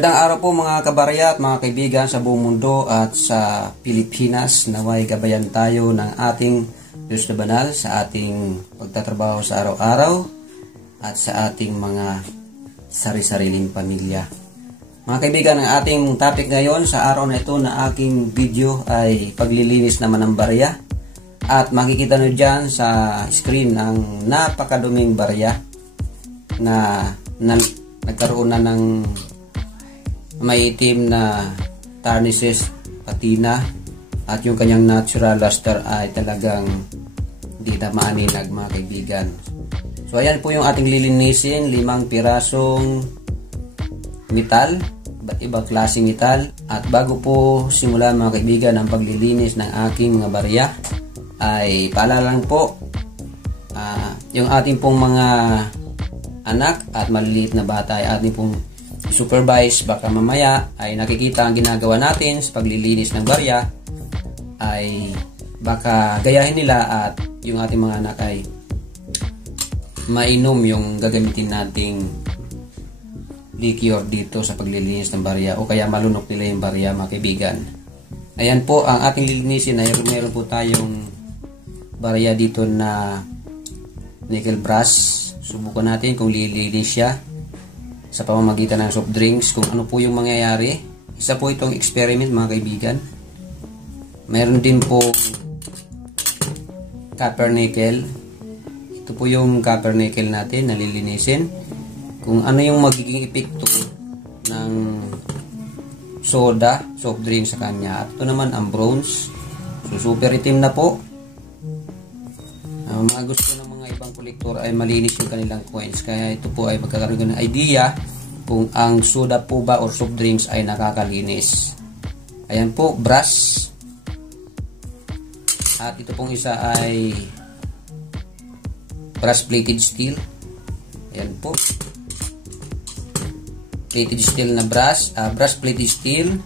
Magandang araw po mga kabarya at mga kaibigan sa buong mundo at sa Pilipinas. Naway gabayan tayo ng ating Diyos na banal sa ating pagtatrabaho sa araw-araw at sa ating mga sari-sariling pamilya. Mga kaibigan, ang ating topic ngayon sa araw na ito na aking video ay paglilinis naman ng barya. At makikita nyo dyan sa screen ang napakaduming barya na nagkaroon na ng may itim na tarnishes, patina, at yung kanyang natural luster ay talagang hindi na maaninag mga kaibigan. So ayan po yung ating lilinisin, 5 pirasong metal, iba't ibang klaseng metal. At bago po simula mga kaibigan ang paglilinis ng aking mga barya, ay paalala lang po, yung ating pong mga anak at maliliit na bata ay ating pong supervise, baka mamaya ay nakikita ang ginagawa natin sa paglilinis ng barya ay baka gayahin nila at yung ating mga anak ay mainom yung gagamitin nating liquor dito sa paglilinis ng barya o kaya malunok nila yung barya mga kaibigan. Ayan po ang ating lilinisin. Meron po tayong barya dito na nickel brass. Subukan natin kung lilinis siya sa pamamagitan ng soft drinks, kung ano po yung mangyayari. Isa po itong experiment mga kaibigan. Meron din po copper nickel. Ito po yung copper nickel natin na lilinisin. Kung ano yung magiging epekto ng soda, soft drink sa kanya. At ito naman ang bronze. So super itim na po. Mga gusto ng mga ibang kolektor ay malinis yung kanilang coins. Kaya ito po ay magkakaroon ng idea kung ang soda po ba or soft drinks ay nakakalinis. Ayan po, brass. At ito pong isa ay brass plated steel. Ayan po. Plated steel na brass. Brass plated steel,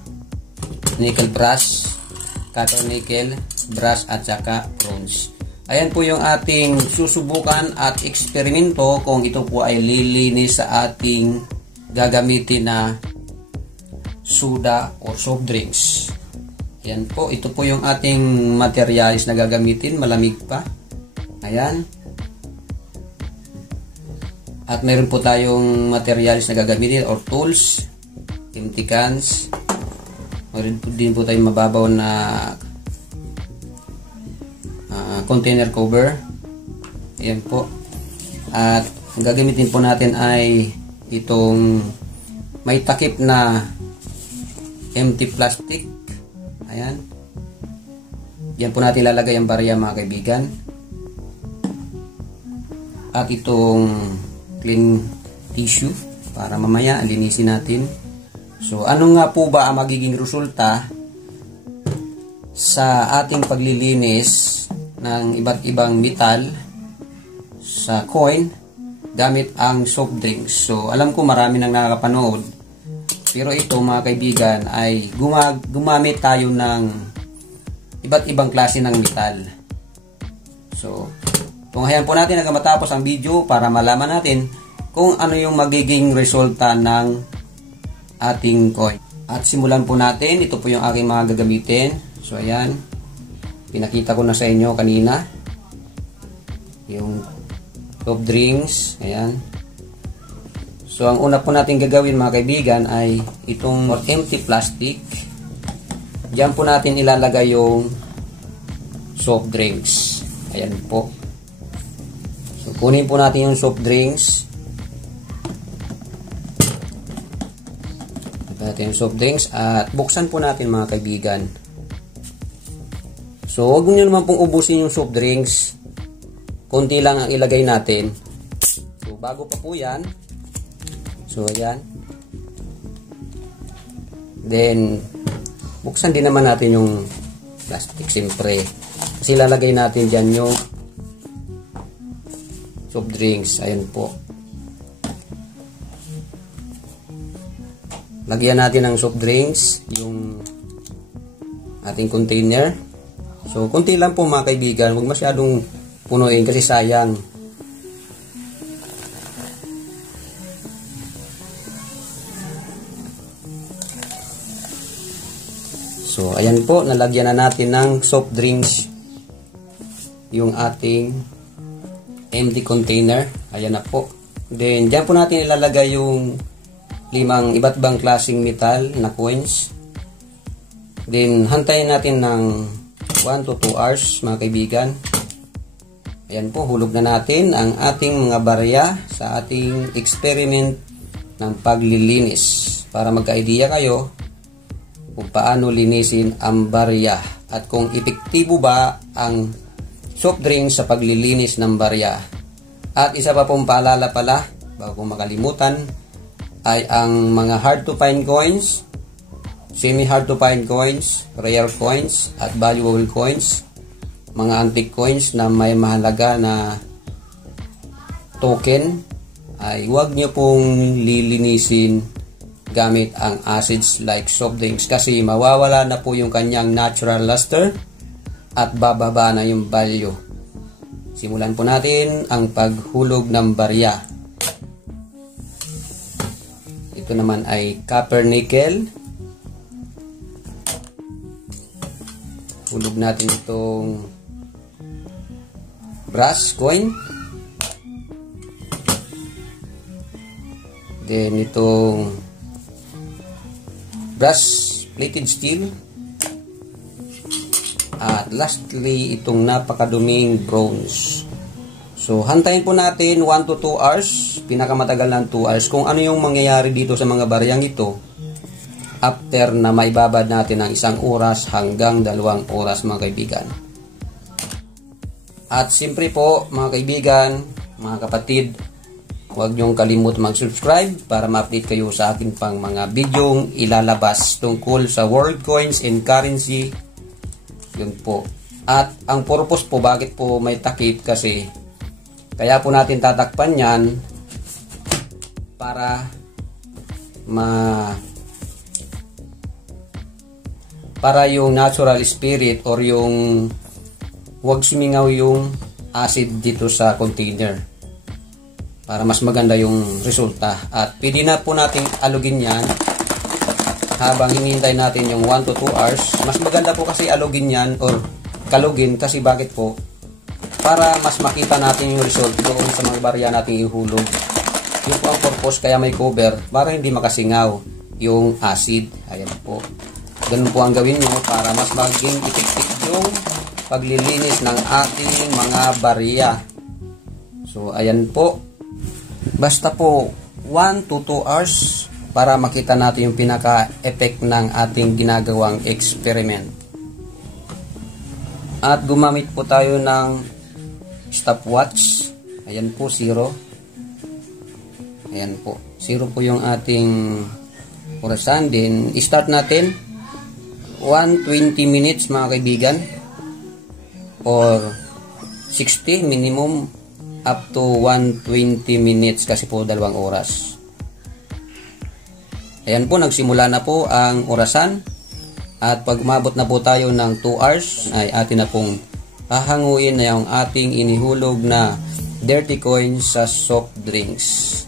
nickel brass, copper nickel, brass at saka bronze. Ayan po yung ating susubukan at eksperimento kung ito po ay lilinis sa ating gagamitin na soda or soft drinks. Ayan po, ito po yung ating materials na gagamitin, malamig pa. Ayan. At meron po tayong materials na gagamitin or tools, empty cans. Meron po din po tayong mababaw na container cover. Ayan po. At ang gagamitin po natin ay itong may takip na empty plastic. Ayan. Diyan po natin lalagay ang barya mga kaibigan. At itong clean tissue para mamaya linisin natin. So ano nga po ba ang magiging resulta sa ating paglilinis ng iba't ibang metal sa coin gamit ang soft drinks. So alam ko marami nang nakakapanood, pero ito mga kaibigan ay gumamit tayo ng iba't ibang klase ng metal. So tunghayan po natin hanggang matapos ang video para malaman natin kung ano yung magiging resulta ng ating coin. At simulan po natin. Ito po yung aking mga gagamitin. So ayan, pinakita ko na sa inyo kanina yung soft drinks. Ayan. So ang una po natin gagawin mga kaibigan ay itong empty plastic. Diyan po natin ilalagay yung soft drinks. Ayan po. So kunin po natin yung soft drinks. Ito natin yung soft drinks at buksan po natin mga kaibigan. So, huwag nyo naman pong ubusin yung soft drinks. Konti lang ang ilagay natin. So, bago pa po yan. So, ayan. Then, buksan din naman natin yung plastic, siyempre. Kasi lalagay natin dyan yung soft drinks. Ayan po. Lagyan natin ng soft drinks, yung ating container. So, konti lang po mga kaibigan. Huwag masyadong punuin kasi sayang. So, ayan po, nalagyan na natin ng soft drinks yung ating empty container. Ayan na po. Then, dyan po natin ilalagay yung 5 iba't ibang klaseng metal na coins. Then, hantayin natin ng 1 to 2 hours, mga kaibigan. Ayan po, hulog na natin ang ating mga barya sa ating experiment ng paglilinis. Para magka-idea kayo kung paano linisin ang barya at kung epektibo ba ang soft drink sa paglilinis ng barya. At isa pa pong paalala pala, bago kong makalimutan, ay ang mga hard to find coins, semi hard to find coins, rare coins, at valuable coins, mga antique coins na may mahalaga na token, ay huwag nyo pong lilinisin gamit ang acids like soft drinks kasi mawawala na po yung kanyang natural luster at bababa na yung value. Simulan po natin ang paghulog ng barya. Ito naman ay copper nickel. Hulog natin itong brass coin. Then itong brass plated steel. At lastly, itong napakaduming bronze. So, hantayin po natin 1 to 2 hours. Pinakamatagal ng 2 hours. Kung ano yung mangyayari dito sa mga baryang ito after na maibabad natin ng 1 oras hanggang 2 oras, mga kaibigan. At siyempre po, mga kaibigan, mga kapatid, huwag niyong kalimut mag-subscribe para ma-update kayo sa akin pang mga bidyong ilalabas tungkol sa world coins and currency. Yun po. At ang purpose po, bakit po may takip, kasi kaya po natin tatakpan yan para yung natural spirit or yung huwag sumingaw yung acid dito sa container, para mas maganda yung resulta. At pwede na po natin alugin yan habang hinihintay natin yung 1 to 2 hours. Mas maganda po kasi alugin yan or kalugin, kasi bakit po? Para mas makita natin yung result doon sa mga barya natin ihulog. Yung po ang purpose, kaya may cover para hindi makasingaw yung acid. Ayan po. Ganun po ang gawin nyo para mas maging effective yung paglilinis ng ating mga barya. So, ayan po. Basta po 1 to 2 hours para makita natin yung pinaka-effect ng ating ginagawang experiment. At gumamit po tayo ng stopwatch. Ayan po, 0. Ayan po. 0 po yung ating orasan. Then, start natin. 120 minutes, mga kaibigan. Or 60 minimum up to 120 minutes kasi po 2 oras. Ayan po, nagsimula na po ang orasan. At pag umabot na po tayo ng 2 hours, ay atin na pong hahanguin na yung ating inihulog na dirty coins sa soft drinks.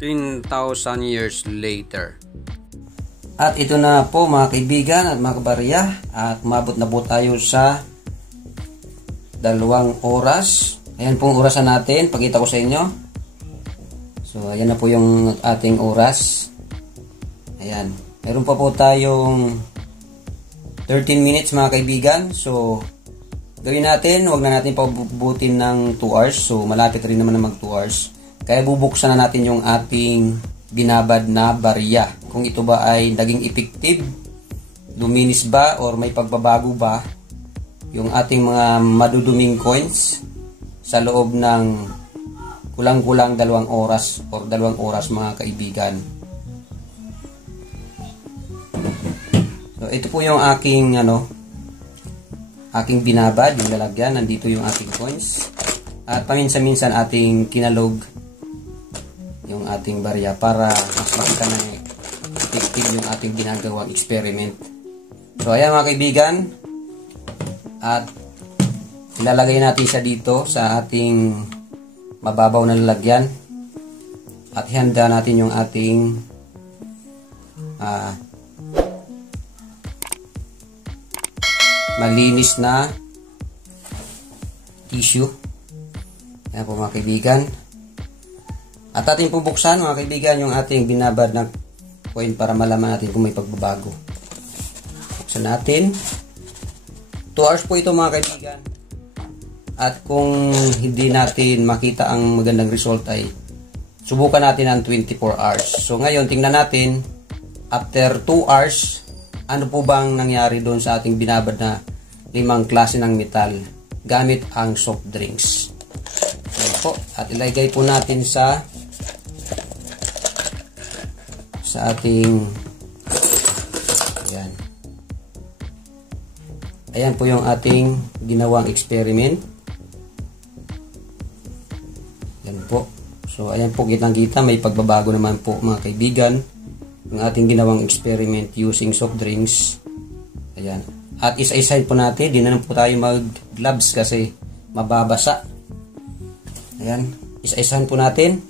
10,000 years later. At ito na po, mga kaibigan at mga kabarya. At umabot na po tayo sa 2 oras. Ayan pong orasan natin. Pakita ko sa inyo. So, ayan na po yung ating oras. Ayan. Meron pa po tayong 13 minutes, mga kaibigan. So, gawin natin. Huwag na natin pabubutin ng 2 hours. So, malapit rin naman na mag 2 hours. Kaya bubuksan na natin yung ating binabad na barya. Kung ito ba ay naging effective, luminis ba, or may pagbabago ba yung ating mga maduduming coins sa loob ng kulang-kulang 2 oras or 2 oras, mga kaibigan. So, ito po yung aking aking binabad, yung lalagyan. Nandito yung ating coins. At paminsan-minsan ating kinalog yung ating barya para mas makita na effective yung ating ginagawang experiment. So, ayan, mga kaibigan. At ilalagay natin siya dito sa ating mababaw na lalagyan. At ihanda natin yung ating malinis na tissue. Yan po mga kaibigan. At ating pubuksan mga kaibigan yung ating binabad na coin para malaman natin kung may pagbabago. Buksan natin. 2 hours po ito mga kaibigan. At kung hindi natin makita ang magandang result ay subukan natin ang 24 hours. So ngayon tingnan natin after 2 hours ano po bang nangyari doon sa ating binabad na 5 klase ng metal gamit ang soft drinks. So po, at ilagay po natin sa ating ayan po yung ating ginawang experiment. Yan po. So ayan po, kitang-kita may pagbabago naman po mga kaibigan ng ating ginawang experiment using soft drinks. Ayan. At isa-isahin po natin, di na po tayo mag-gloves kasi mababasa. Ayan. Isa-isahin po natin.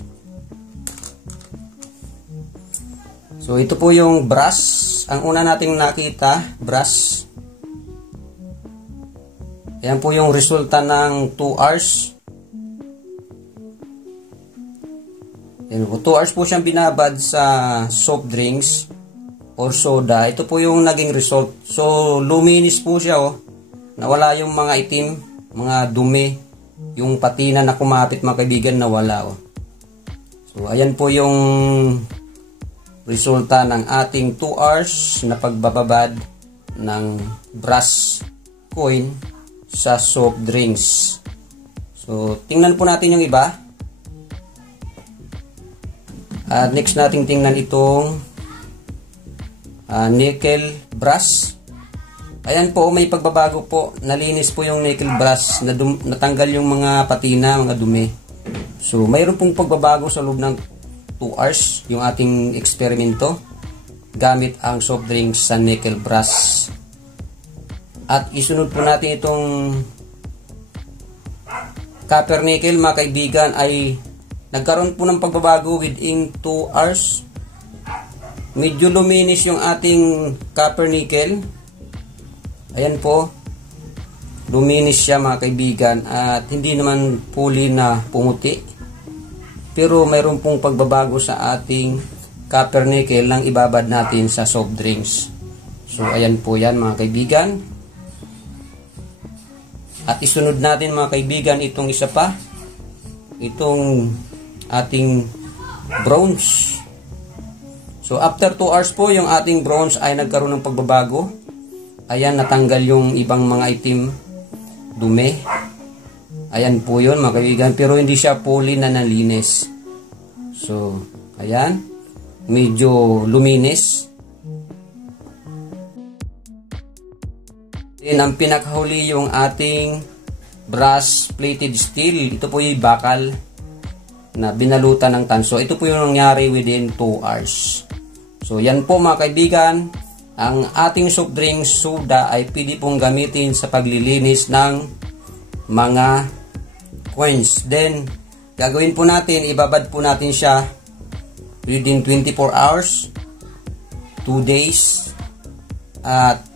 So ito po yung brush. Ang una nating nakita, brush. Ayan po yung resulta ng 2 hours. Ayan po, 2 hours po siyang binabad sa soft drinks or soda. Ito po yung naging result. So, luminis po siya, oh. Nawala yung mga itim, mga dumi, yung patina na kumapit mga kaibigan, nawala, oh. So, ayan po yung resulta ng ating 2 hours na pagbababad ng brush coin sa soft drinks. So, tingnan po natin yung iba. Next nating tingnan itong nickel brush. Ayan po, may pagbabago po. Nalinis po yung nickel brush. Natanggal yung mga patina, mga dumi. So, mayroon pong pagbabago sa loob ng 2 hours yung ating eksperimento gamit ang soft drinks sa nickel brush. At isunod po natin itong copper nickel mga kaibigan ay nagkaroon po ng pagbabago within 2 hours. Medyo luminis yung ating copper nickel. Ayan po. Luminis siya mga kaibigan at hindi naman fully na pumuti. Pero mayroon pong pagbabago sa ating copper nickel nang ibabad natin sa soft drinks. So ayan po yan mga kaibigan. At isunod natin mga kaibigan itong isa pa. Itong ating bronze. So after 2 hours po yung ating bronze ay nagkaroon ng pagbabago. Ayan, natanggal yung ibang mga itim, dumi. Ayan po yun mga kaibigan. Pero hindi siya fully na nalinis. So ayan. Medyo luminis. Then, ang pinakahuli yung ating brass plated steel. Ito po yung bakal na binalutan ng tanso. Ito po yung nangyari within 2 hours. So, yan po mga kaibigan. Ang ating soft drink soda ay pwede pong gamitin sa paglilinis ng mga coins. Then, gagawin po natin, ibabad po natin siya within 24 hours, 2 days, at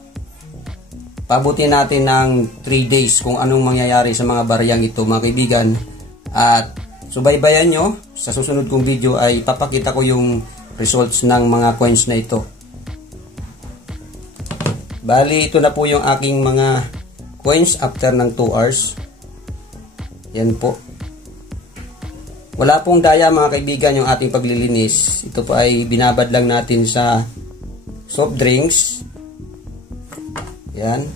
pabutin natin ng 3 days kung anong mangyayari sa mga bariyang ito mga kaibigan. At subaybayan nyo, sa susunod kong video ay papakita ko yung results ng mga coins na ito. Bali, ito na po yung aking mga coins after ng 2 hours. Yan po. Wala pong daya mga kaibigan yung ating paglilinis. Ito po ay binabad lang natin sa soft drinks. Yan.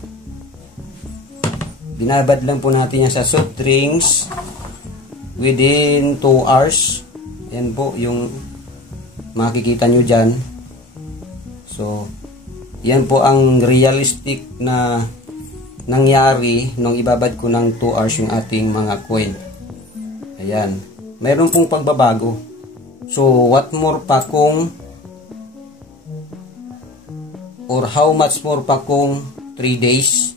Binabad lang po natin yan sa soft drinks within 2 hours. Yan po yung makikita nyo dyan. So, yan po ang realistic na nangyari nung ibabad ko ng 2 hours yung ating mga coin. Ayan. Mayroon pong pagbabago. So, what more pa kung or how much more pa kung 3 days.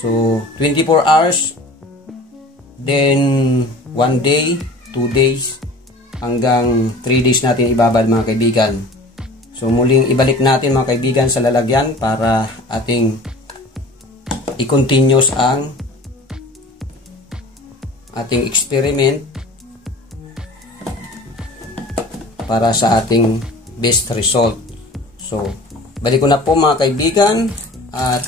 So, 24 hours, then 1 day, 2 days, hanggang 3 days natin ibabad mga kaibigan. So, muling ibalik natin mga kaibigan sa lalagyan para ating i-continuous ang ating experiment para sa ating best result. So, balik ko na po mga kaibigan, at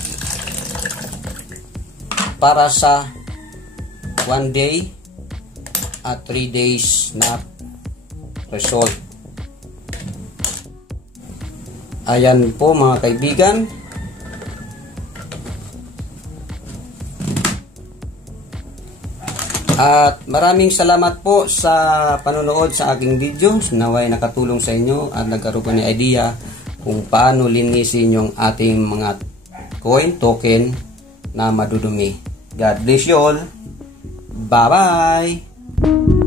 para sa 1 day at 3 days na result. Ayan po mga kaibigan. At maraming salamat po sa panonood sa aking video. Naway nakatulong sa inyo at nagkaroon ko ng idea kung paano linisin yung ating mga coin token na madudumi. God bless you all. Bye-bye!